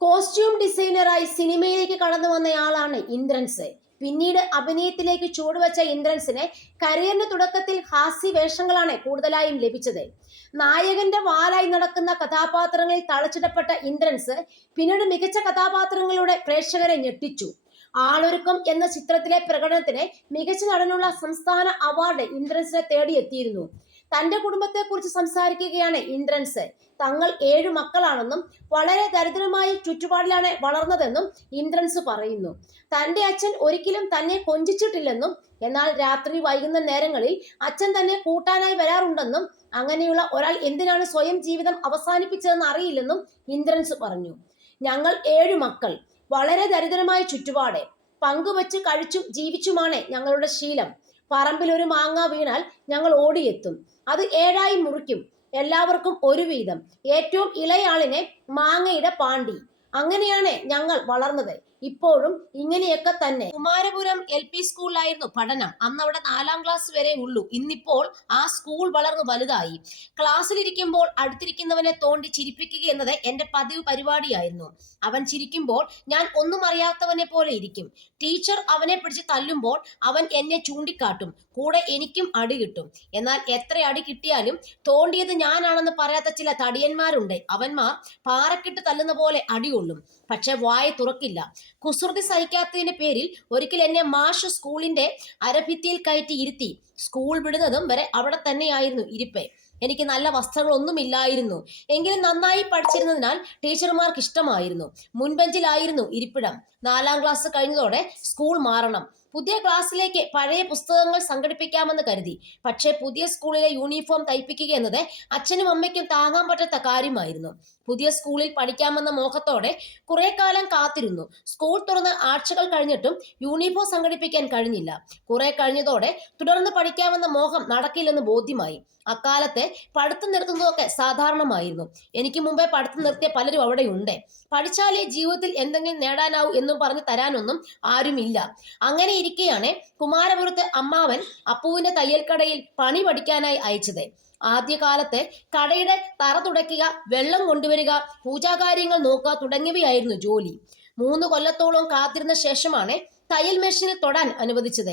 Costume ഡിസൈനറായി സിനിമയിലേക്ക് കടന്നു വന്നയാളാണ് ഇന്ദ്രൻസ്. പിന്നീട് അഭിനയത്തിലേക്ക് ചുവടുവെച്ച ഇന്ദ്രൻസിന് കരിയറിന്റെ തുടക്കത്തിൽ ഹാസ്യ വേഷങ്ങളാണ് കൂടുതലായും ലഭിച്ചത്. നായകന്റെ വാലായി നടക്കുന്ന കഥാപാത്രങ്ങളിൽ തളച്ചിടപ്പെട്ട ഇന്ദ്രൻസ് പിന്നീട് മികച്ച കഥാപാത്രങ്ങളിലൂടെ പ്രേക്ഷകരെ ഞെട്ടിച്ചു. ആളൊരുക്കം എന്ന ചിത്രത്തിലെ പ്രകടനത്തിന് മികച്ച നടനുള്ള സംസ്ഥാന അവാർഡ് ഇന്ദ്രൻസിനെ തേടിയെത്തിയിരുന്നു. തന്റെ കുടുംബത്തെക്കുറിച്ച് സംസാരിക്കുകയാണ് ഇന്ദ്രൻസ്. തങ്ങൾ 7 മക്കളാണെന്നും വളരെ ദരിദ്രമായ ചുറ്റുപാടിലാണ് വളർന്നതെന്നും ഇന്ദ്രൻസ് പറയുന്നു. തന്റെ അച്ഛൻ ഒരിക്കലും തന്നെ കൊഞ്ചിച്ചിട്ടില്ലെന്നും എന്നാൽ രാത്രി വൈകുന്ന നേരങ്ങളിൽ അച്ഛൻ തന്നെ കൂട്ടാനായി വരാറുണ്ടെന്നും അങ്ങനെയുള്ള ഒരാൾ എന്തിനാണ് സ്വയം ജീവിതം അവസാനിപ്പിച്ചതെന്ന് അറിയില്ലെന്നും ഇന്ദ്രൻസ് പറഞ്ഞു. ഞങ്ങൾ 7 മക്കൾ, വളരെ ദരിദ്രമായ ചുറ്റുപാട്, പങ്കുവച്ച് കഴിച്ചും ജീവിച്ചുമാണ് ഞങ്ങളുടെ ശീലം. പറമ്പിൽ ഒരു മാങ്ങ വീണാൽ ഞങ്ങൾ ഓടിയെത്തും, അത് 7ആയി മുറിക്കും, എല്ലാവർക്കും ഒരു വീതം, ഏറ്റവും ഇളയാളിനെ മാങ്ങയുടെ പാണ്ടി. അങ്ങനെയാണ് ഞങ്ങൾ വളർന്നത്. ഇപ്പോഴും ഇങ്ങനെയൊക്കെ തന്നെ. കുമാരപുരം LP സ്കൂളിലായിരുന്നു പഠനം. അന്ന് അവിടെ 4ാം ക്ലാസ് വരെ ഉള്ളൂ. ഇന്നിപ്പോൾ ആ സ്കൂൾ വളർന്നു വലുതായി. ക്ലാസ്സിലിരിക്കുമ്പോൾ അടുത്തിരിക്കുന്നവനെ തോണ്ടി ചിരിപ്പിക്കുക എന്നത് എന്റെ പതിവ് പരിപാടിയായിരുന്നു. അവൻ ചിരിക്കുമ്പോൾ ഞാൻ ഒന്നും അറിയാത്തവനെ പോലെ ഇരിക്കും. ടീച്ചർ അവനെ പിടിച്ച് തല്ലുമ്പോൾ അവൻ എന്നെ ചൂണ്ടിക്കാട്ടും. കൂടെ എനിക്കും അടി കിട്ടും. എന്നാൽ എത്ര അടി കിട്ടിയാലും തോണ്ടിയത് ഞാനാണെന്ന് പറയാത്ത ചില തടിയന്മാരുണ്ട്. അവന്മാർ പാറക്കിട്ട് തല്ലുന്ന പോലെ അടികൊള്ളും, പക്ഷെ വായ തുറക്കില്ല. കുസൃതി സഹിക്കാത്തതിന്റെ പേരിൽ ഒരിക്കൽ എന്നെ മാഷ് സ്കൂളിന്റെ അരഭിത്തിയിൽ കയറ്റി ഇരുത്തി. സ്കൂൾ വിടുന്നതും വരെ അവിടെ തന്നെയായിരുന്നു ഇരിപ്പ്. എനിക്ക് നല്ല വസ്ത്രങ്ങളൊന്നുമില്ലായിരുന്നു. എങ്കിലും നന്നായി പഠിച്ചിരുന്നതിനാൽ ടീച്ചർമാർക്ക് ഇഷ്ടമായിരുന്നു. മുൻബെഞ്ചിലായിരുന്നു ഇരിപ്പിടം. 4ാം ക്ലാസ് കഴിഞ്ഞതോടെ സ്കൂൾ മാറണം. പുതിയ ക്ലാസ്സിലേക്ക് പഴയ പുസ്തകങ്ങൾ സംഘടിപ്പിക്കാമെന്ന് കരുതി. പക്ഷേ പുതിയ സ്കൂളിലെ യൂണിഫോം തയ്പ്പിക്കുക എന്നത് അച്ഛനും അമ്മയ്ക്കും താങ്ങാൻ പറ്റാത്ത കാര്യമായിരുന്നു. പുതിയ സ്കൂളിൽ പഠിക്കാമെന്ന മോഹത്തോടെ കുറെ കാലം കാത്തിരുന്നു. സ്കൂൾ തുറന്ന് ആഴ്ചകൾ കഴിഞ്ഞിട്ടും യൂണിഫോം സംഘടിപ്പിക്കാൻ കഴിഞ്ഞില്ല. കുറെ കഴിഞ്ഞതോടെ തുടർന്ന് പഠിക്കാമെന്ന മോഹം നടക്കില്ലെന്ന് ബോധ്യമായി. അക്കാലത്തെ പഠിത്തം നിർത്തുന്നതൊക്കെ സാധാരണമായിരുന്നു. എനിക്ക് മുമ്പേ പഠിത്തം നിർത്തിയ പലരും അവിടെയുണ്ട്. പഠിച്ചാലേ ജീവിതത്തിൽ എന്തെങ്കിലും നേടാനാവൂ എന്നും പറഞ്ഞു തരാനൊന്നും ആരുമില്ല. അങ്ങനെ ഇരിക്കെയാണ് കുമാരപുരത്ത് അമ്മാവൻ അപ്പുവിന്റെ തയ്യൽക്കടയിൽ പണി പഠിക്കാനായി അയച്ചത്. ആദ്യകാലത്ത് കടയുടെ തറ തുടയ്ക്കുക, വെള്ളം കൊണ്ടുവരിക, പൂജാകാര്യങ്ങൾ നോക്കുക തുടങ്ങിയവയായിരുന്നു ജോലി. 3 കൊല്ലത്തോളം കാത്തിരുന്ന ശേഷമാണ് തയ്യൽ മെഷീനിൽ തൊടാൻ അനുവദിച്ചത്.